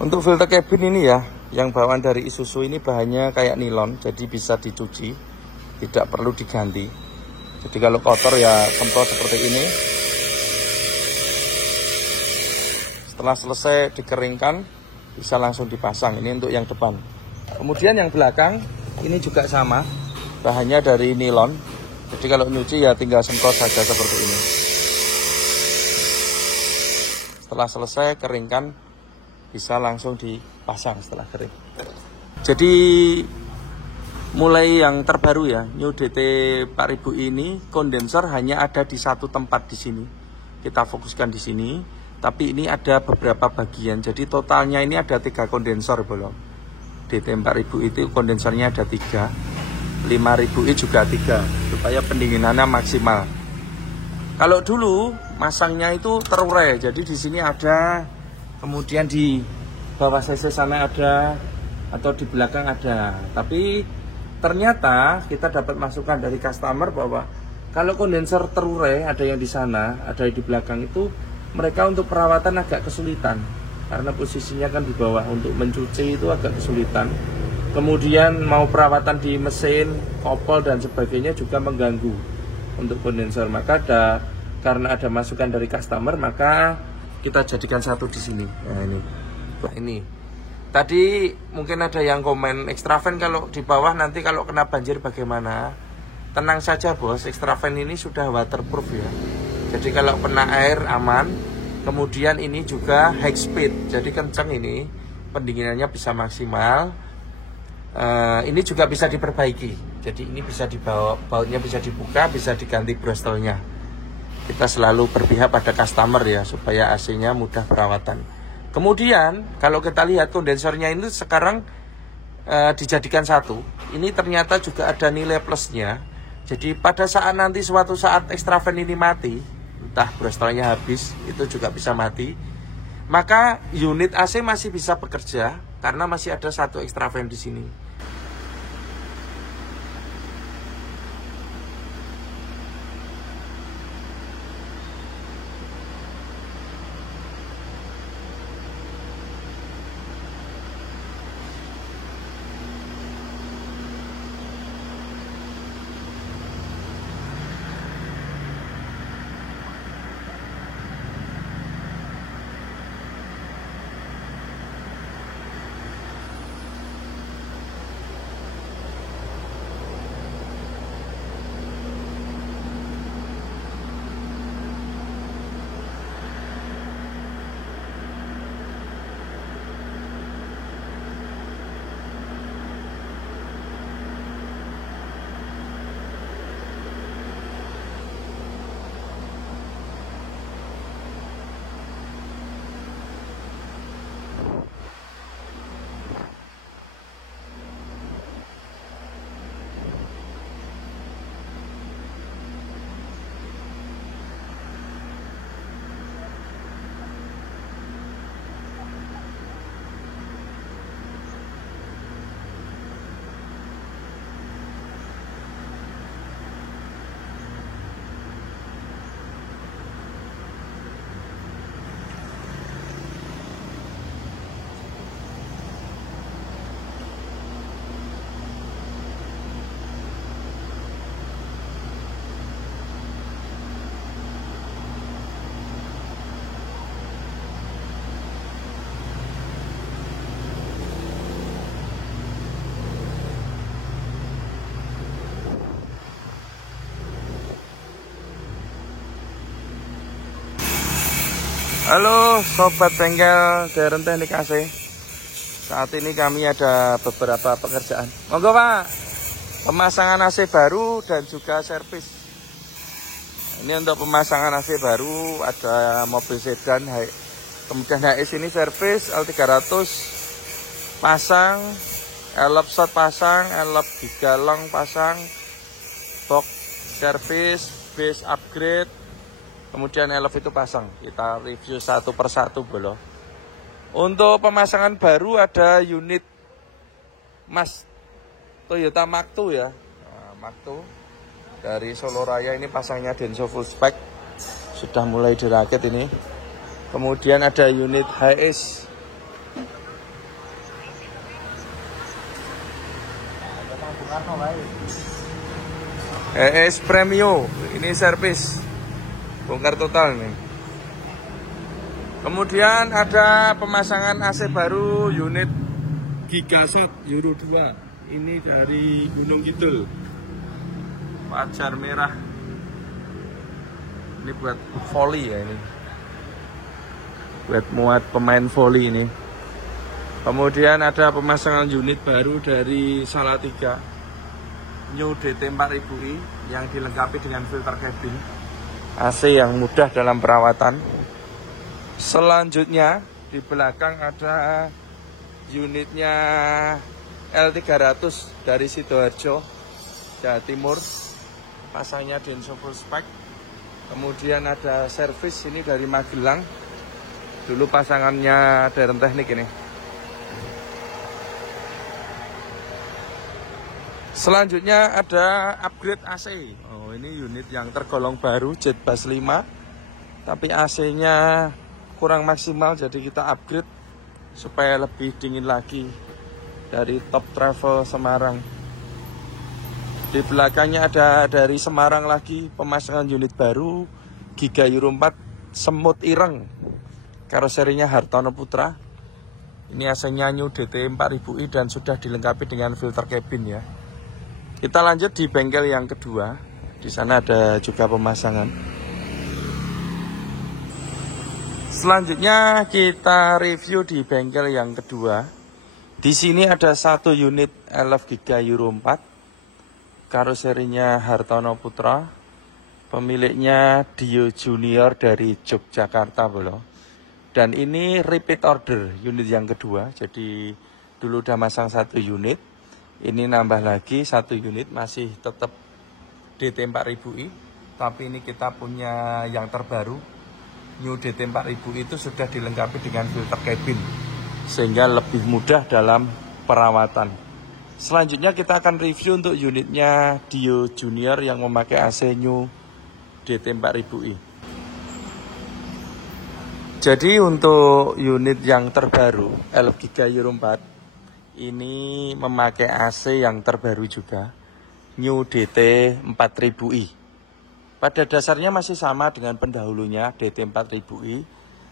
Untuk filter cabin ini ya, yang bawaan dari Isuzu ini bahannya kayak nilon, jadi bisa dicuci, tidak perlu diganti. Jadi kalau kotor ya semprot seperti ini. Setelah selesai dikeringkan, bisa langsung dipasang. Ini untuk yang depan. Kemudian yang belakang, ini juga sama, bahannya dari nilon. Jadi kalau nyuci ya tinggal semprot saja seperti ini. Setelah selesai keringkan, bisa langsung dipasang setelah kering. Jadi mulai yang terbaru ya, New DT 4000 ini kondensor hanya ada di satu tempat di sini. Kita fokuskan di sini, tapi ini ada beberapa bagian. Jadi totalnya ini ada 3 kondensor belum. DT 4000 itu kondensornya ada 3, 5000 juga 3, supaya pendinginannya maksimal. Kalau dulu masangnya itu terurai, jadi di sini ada, kemudian di bawah CC sana ada, atau di belakang ada. Tapi ternyata kita dapat masukan dari customer bahwa kalau kondensor terurai, ada yang di sana, ada yang di belakang itu, mereka untuk perawatan agak kesulitan. Karena posisinya kan di bawah, untuk mencuci itu agak kesulitan. Kemudian mau perawatan di mesin, kopel dan sebagainya juga mengganggu untuk kondensor. Maka karena ada masukan dari customer, maka kita jadikan satu di sini. Nah ini. Tadi mungkin ada yang komen extra fan kalau di bawah nanti kalau kena banjir bagaimana? Tenang saja bos, extra fan ini sudah waterproof ya. Jadi kalau kena air aman. Kemudian ini juga high speed, jadi kencang ini, pendinginannya bisa maksimal. Ini juga bisa diperbaiki. Jadi ini bisa dibawa, bautnya bisa dibuka, bisa diganti brostelnya. Kita selalu berpihak pada customer ya, supaya AC-nya mudah perawatan. Kemudian kalau kita lihat kondensornya ini sekarang dijadikan satu. Ini ternyata juga ada nilai plusnya. Jadi pada saat nanti suatu saat extra fan ini mati, entah brostelnya habis, itu juga bisa mati, maka unit AC masih bisa bekerja karena masih ada satu extra fan di sini. Halo sobat bengkel Darren Teknik AC. Saat ini kami ada beberapa pekerjaan. Monggo Pak, pemasangan AC baru dan juga servis. Ini untuk pemasangan AC baru, ada mobil sedan, kemudian HS ini servis, L300 pasang, elop shot pasang, elop digalong pasang, box servis, base upgrade, kemudian elop itu pasang. Kita review satu persatu belum. Untuk pemasangan baru ada unit Mas Toyota Makto ya. Nah, Makto dari Solo Raya ini pasangnya Denso full spec. Sudah mulai dirakit ini. Kemudian ada unit HS ES Premio, ini servis bongkar total nih. Kemudian ada pemasangan AC baru unit Gigasat Euro 2. Ini dari Gunung Kidul, Pajar Merah. Ini buat volley ya, ini buat muat pemain volley ini. Kemudian ada pemasangan unit baru dari Salatiga, New DT 4000i yang dilengkapi dengan filter cabin, AC yang mudah dalam perawatan. Selanjutnya di belakang ada unitnya L300 dari Sidoarjo, Jawa Timur, pasangnya Denso full spec. Kemudian ada servis ini dari Magelang, dulu pasangannya Daren Teknik ini. Selanjutnya ada upgrade AC. Oh, ini unit yang tergolong baru Jetbus 5, tapi AC-nya kurang maksimal, jadi kita upgrade supaya lebih dingin lagi, dari Top Travel Semarang. Di belakangnya ada dari Semarang lagi pemasangan unit baru Giga Euro 4 semut ireng, karoserinya Hartono Putra. Ini AC-nya New DT 4000i dan sudah dilengkapi dengan filter cabin ya. Kita lanjut di bengkel yang kedua. Di sana ada juga pemasangan. Selanjutnya kita review di bengkel yang kedua. Di sini ada satu unit LF Giga Euro 4, karoserinya Hartono Putra, pemiliknya Dio Junior dari Yogyakarta bro. Dan ini repeat order unit yang kedua. Jadi dulu udah masang satu unit, ini nambah lagi satu unit, masih tetap DT 4000i, tapi ini kita punya yang terbaru. New DT 4000 itu sudah dilengkapi dengan filter cabin, sehingga lebih mudah dalam perawatan. Selanjutnya kita akan review untuk unitnya Dio Junior yang memakai AC New DT 4000i. Jadi untuk unit yang terbaru LF Giga Euro 4 ini memakai AC yang terbaru juga, New DT 4000i. Pada dasarnya masih sama dengan pendahulunya DT 4000i,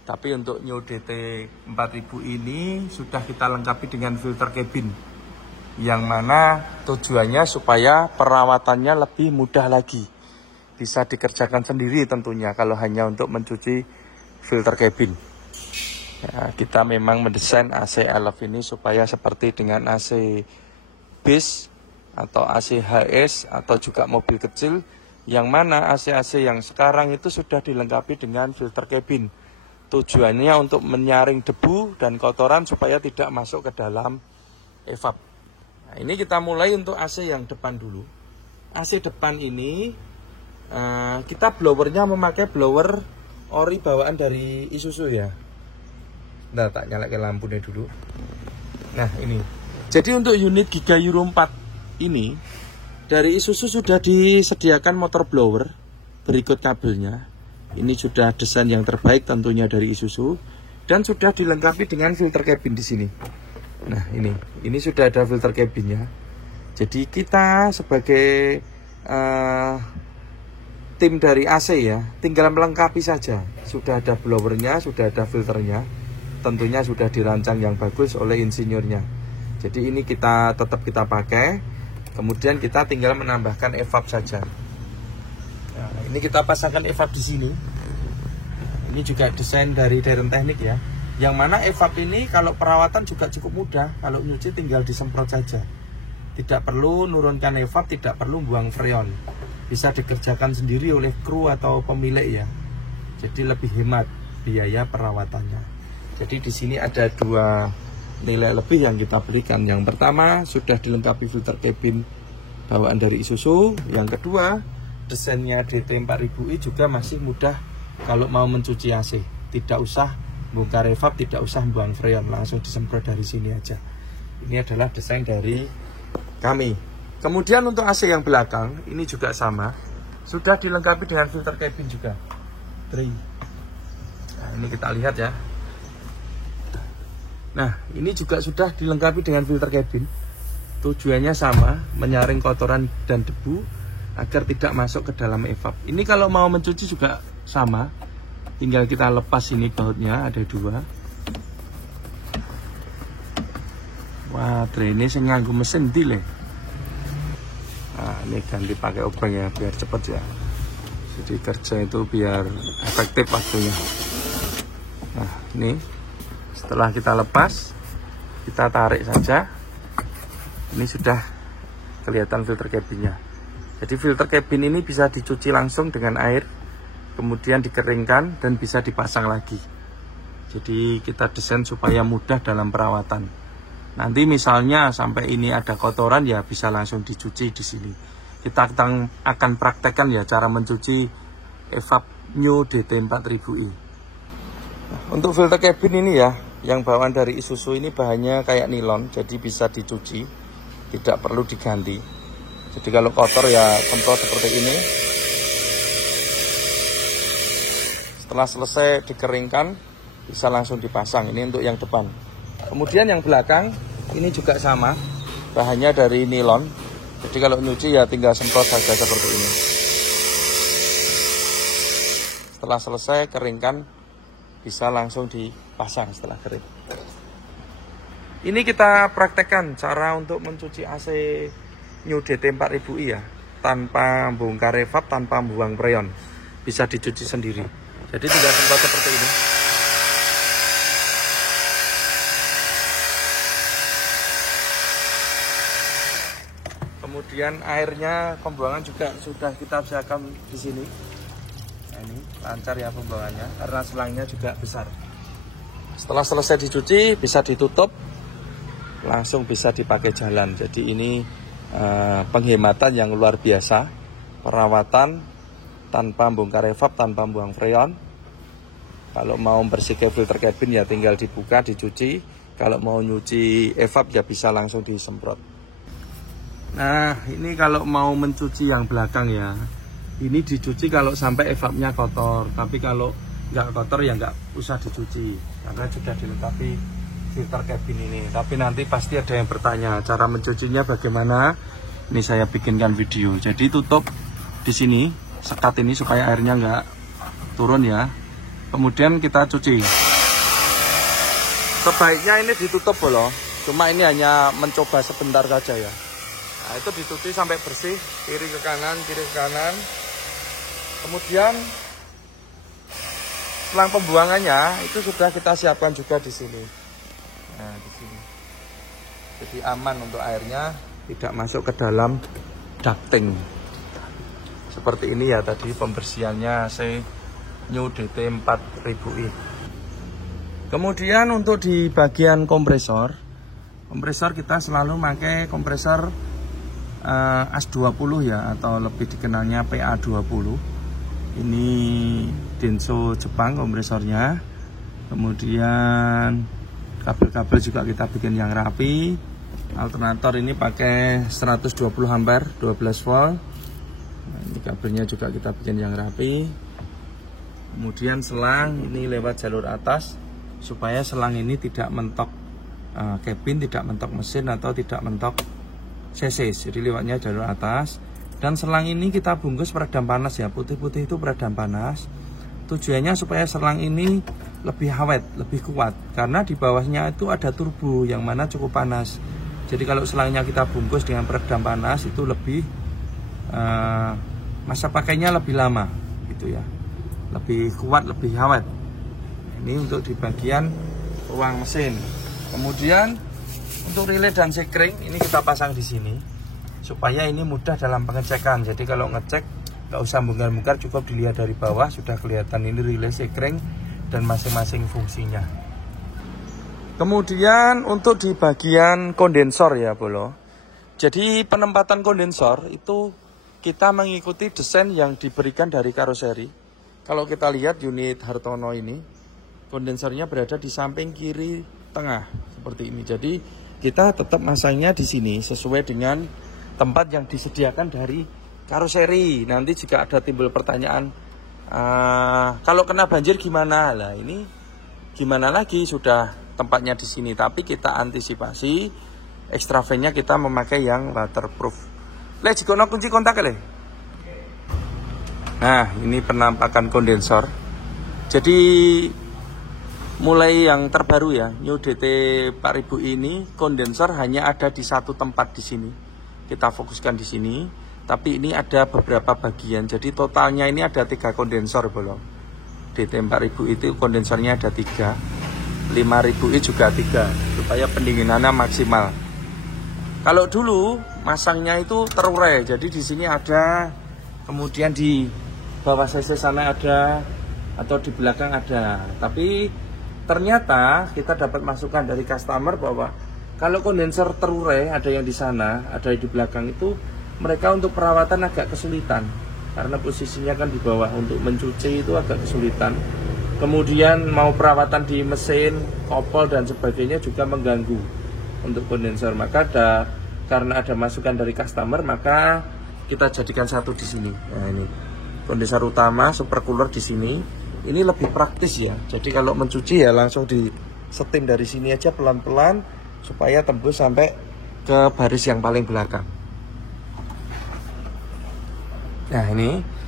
tapi untuk New DT 4000 ini sudah kita lengkapi dengan filter cabin, yang mana tujuannya supaya perawatannya lebih mudah lagi. Bisa dikerjakan sendiri tentunya kalau hanya untuk mencuci filter cabin. Ya, kita memang mendesain AC LF ini supaya seperti dengan AC bis atau AC HS atau juga mobil kecil, yang mana AC-AC yang sekarang itu sudah dilengkapi dengan filter cabin. Tujuannya untuk menyaring debu dan kotoran supaya tidak masuk ke dalam evap. Nah, ini kita mulai untuk AC yang depan dulu. AC depan ini kita blowernya memakai blower ori bawaan dari Isuzu ya. Nah, tak nyalakan lampunya dulu. Nah, ini. Jadi untuk unit Giga Euro 4 ini dari Isuzu sudah disediakan motor blower berikut kabelnya. Ini sudah desain yang terbaik tentunya dari Isuzu dan sudah dilengkapi dengan filter cabin di sini. Nah, ini sudah ada filter cabinnya. Jadi kita sebagai tim dari AC ya, tinggal melengkapi saja. Sudah ada blowernya, sudah ada filternya. Tentunya sudah dirancang yang bagus oleh insinyurnya. Jadi ini kita tetap kita pakai. Kemudian kita tinggal menambahkan evap saja. Nah, ini kita pasangkan evap di sini. Ini juga desain dari Daren Teknik ya. Yang mana evap ini kalau perawatan juga cukup mudah. Kalau nyuci tinggal disemprot saja. Tidak perlu nurunkan evap, tidak perlu buang freon. Bisa dikerjakan sendiri oleh kru atau pemilik ya. Jadi lebih hemat biaya perawatannya. Jadi di sini ada dua nilai lebih yang kita berikan. Yang pertama sudah dilengkapi filter cabin bawaan dari Isuzu. Yang kedua desainnya DT 4000i juga masih mudah kalau mau mencuci AC. Tidak usah bongkar evap, tidak usah buang freon, langsung disemprot dari sini aja. Ini adalah desain dari kami. Kemudian untuk AC yang belakang ini juga sama, sudah dilengkapi dengan filter cabin juga. Nah, ini kita lihat ya. Nah, ini juga sudah dilengkapi dengan filter cabin. Tujuannya sama, menyaring kotoran dan debu agar tidak masuk ke dalam evap. Ini kalau mau mencuci juga sama, tinggal kita lepas ini bautnya, ada 2. Wah, drainase nganggo mesin dile. Nah, ini ganti pakai obeng ya biar cepet ya. Jadi kerja itu biar efektif waktunya. Nah, ini setelah kita lepas, kita tarik saja. Ini sudah kelihatan filter cabinnya. Jadi filter cabin ini bisa dicuci langsung dengan air, kemudian dikeringkan dan bisa dipasang lagi. Jadi kita desain supaya mudah dalam perawatan. Nanti misalnya sampai ini ada kotoran ya bisa langsung dicuci di sini. Kita akan praktekkan ya cara mencuci evap New DT 4000i. Nah, untuk filter cabin ini ya, yang bawaan dari Isuzu ini bahannya kayak nilon, jadi bisa dicuci, tidak perlu diganti. Jadi kalau kotor ya semprot seperti ini. Setelah selesai dikeringkan, bisa langsung dipasang. Ini untuk yang depan. Kemudian yang belakang ini juga sama, bahannya dari nilon. Jadi kalau nyuci ya tinggal semprot saja seperti ini. Setelah selesai keringkan, bisa langsung dipasang setelah kering. Ini kita praktekkan cara untuk mencuci AC New DT 4000i ya, tanpa bongkar evap, tanpa buang freon. Bisa dicuci sendiri. Jadi tinggal semprot seperti ini. Kemudian airnya pembuangan juga sudah kita siapkan di sini. Nah, ini lancar ya pembuangannya karena selangnya juga besar. Setelah selesai dicuci bisa ditutup, langsung bisa dipakai jalan. Jadi ini penghematan yang luar biasa. Perawatan tanpa bongkar evap, tanpa buang freon. Kalau mau membersihkan filter cabin ya tinggal dibuka, dicuci. Kalau mau nyuci evap ya bisa langsung disemprot. Nah, ini kalau mau mencuci yang belakang ya, ini dicuci kalau sampai evapnya kotor. Tapi kalau nggak kotor ya nggak usah dicuci, karena sudah dilengkapi filter cabin ini. Tapi nanti pasti ada yang bertanya, cara mencucinya bagaimana? Ini saya bikinkan video. Jadi tutup di sini, sekat ini supaya airnya nggak turun ya. Kemudian kita cuci. Sebaiknya ini ditutup loh. Cuma ini hanya mencoba sebentar saja ya. Nah, itu dicuci sampai bersih, kiri ke kanan, kiri ke kanan. Kemudian selang pembuangannya itu sudah kita siapkan juga di sini. Nah, di sini. Jadi aman untuk airnya tidak masuk ke dalam ducting. Seperti ini ya tadi pembersihannya AC New DT 4000i. Kemudian untuk di bagian kompresor kita selalu pakai kompresor AS20 ya, atau lebih dikenalnya PA20. Ini Denso Jepang kompresornya. Kemudian kabel-kabel juga kita bikin yang rapi. Alternator ini pakai 120 ampere 12 volt. Nah, ini kabelnya juga kita bikin yang rapi. Kemudian selang ini lewat jalur atas supaya selang ini tidak mentok cabin, tidak mentok mesin atau tidak mentok cc. Jadi lewatnya jalur atas. Dan selang ini kita bungkus peredam panas ya, putih-putih itu peredam panas. Tujuannya supaya selang ini lebih awet, lebih kuat, karena di bawahnya itu ada turbo yang mana cukup panas. Jadi kalau selangnya kita bungkus dengan peredam panas itu lebih masa pakainya lebih lama gitu ya, lebih kuat, lebih awet. Ini untuk di bagian ruang mesin. Kemudian untuk relay dan sekring ini kita pasang di sini supaya ini mudah dalam pengecekan. Jadi kalau ngecek nggak usah bongkar-bongkar, cukup dilihat dari bawah sudah kelihatan ini relay, sekring dan masing-masing fungsinya. Kemudian untuk di bagian kondensor ya Bolo. Jadi penempatan kondensor itu kita mengikuti desain yang diberikan dari karoseri. Kalau kita lihat unit Hartono ini, kondensornya berada di samping kiri tengah seperti ini. Jadi kita tetap masangnya di sini sesuai dengan tempat yang disediakan dari karoseri. Nanti jika ada timbul pertanyaan, kalau kena banjir gimana? Lah ini gimana lagi, sudah tempatnya di sini. Tapi kita antisipasi extra fan-nya kita memakai yang waterproof. Jika kunci kontak le. Nah, ini penampakan kondensor. Jadi mulai yang terbaru ya, New DT 4000 ini kondensor hanya ada di satu tempat di sini. Kita fokuskan di sini, tapi ini ada beberapa bagian. Jadi totalnya ini ada 3 kondensor bolong. DT 4000 itu kondensornya ada 3. 5000i juga 3 supaya pendinginannya maksimal. Kalau dulu masangnya itu terurai, jadi di sini ada, kemudian di bawah CC sana ada, atau di belakang ada. Tapi ternyata kita dapat masukan dari customer bahwa kalau kondensor terurai, ada yang di sana, ada di belakang itu, mereka untuk perawatan agak kesulitan karena posisinya kan di bawah, untuk mencuci itu agak kesulitan. Kemudian mau perawatan di mesin, kopel dan sebagainya juga mengganggu untuk kondensor. Maka karena ada masukan dari customer, maka kita jadikan satu di sini. Nah, ini kondensor utama super cooler di sini. Ini lebih praktis ya. Jadi kalau mencuci ya langsung di setim dari sini aja pelan-pelan supaya tembus sampai ke baris yang paling belakang. Nah, ini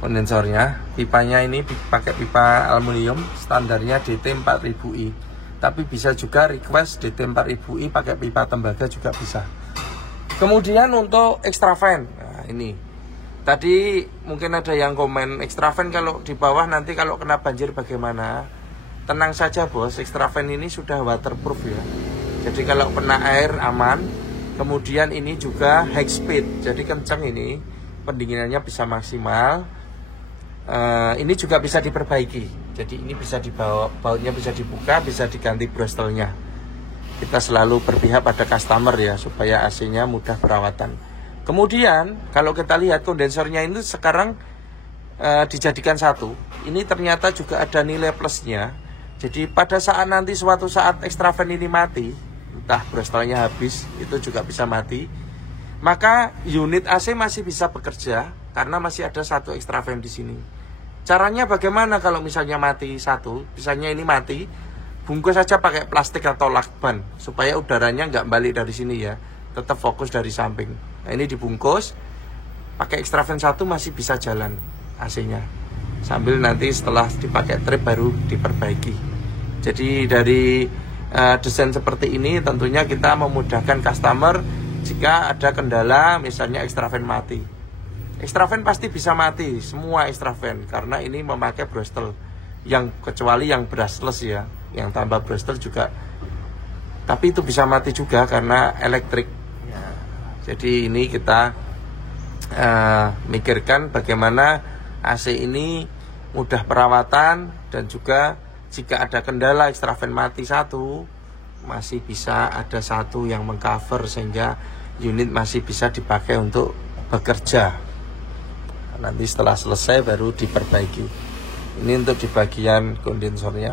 kondensornya, pipanya ini pakai pipa aluminium, standarnya DT 4000i. Tapi bisa juga request DT 4000i pakai pipa tembaga juga bisa. Kemudian untuk extra fan, nah ini tadi mungkin ada yang komen extra fan kalau di bawah nanti kalau kena banjir bagaimana? Tenang saja bos, extra fan ini sudah waterproof ya. Jadi kalau kena air aman. Kemudian ini juga high speed, jadi kencang ini, pendinginannya bisa maksimal. Ini juga bisa diperbaiki, jadi ini bisa dibawa, bautnya bisa dibuka, bisa diganti brostelnya. Kita selalu berpihak pada customer ya, supaya AC-nya mudah perawatan. Kemudian kalau kita lihat kondensornya ini sekarang dijadikan satu. Ini ternyata juga ada nilai plusnya. Jadi pada saat nanti suatu saat extra fan ini mati, entah brostelnya habis, itu juga bisa mati, maka unit AC masih bisa bekerja karena masih ada satu extra fan di sini. Caranya bagaimana kalau misalnya mati satu, misalnya ini mati, bungkus saja pakai plastik atau lakban supaya udaranya nggak balik dari sini ya, tetap fokus dari samping. Nah, ini dibungkus, pakai extra fan satu masih bisa jalan AC-nya. Sambil nanti setelah dipakai trip baru diperbaiki. Jadi dari desain seperti ini tentunya kita memudahkan customer jika ada kendala misalnya extra fan mati. Extra fan pasti bisa mati, semua extra fan, karena ini memakai brostel, yang kecuali yang brushless ya, yang tambah brostel juga, tapi itu bisa mati juga karena elektrik ya. Jadi ini kita mikirkan bagaimana AC ini mudah perawatan, dan juga jika ada kendala extra fan mati satu, masih bisa ada satu yang mengcover sehingga unit masih bisa dipakai untuk bekerja. Nanti setelah selesai baru diperbaiki. Ini untuk di bagian kondensornya.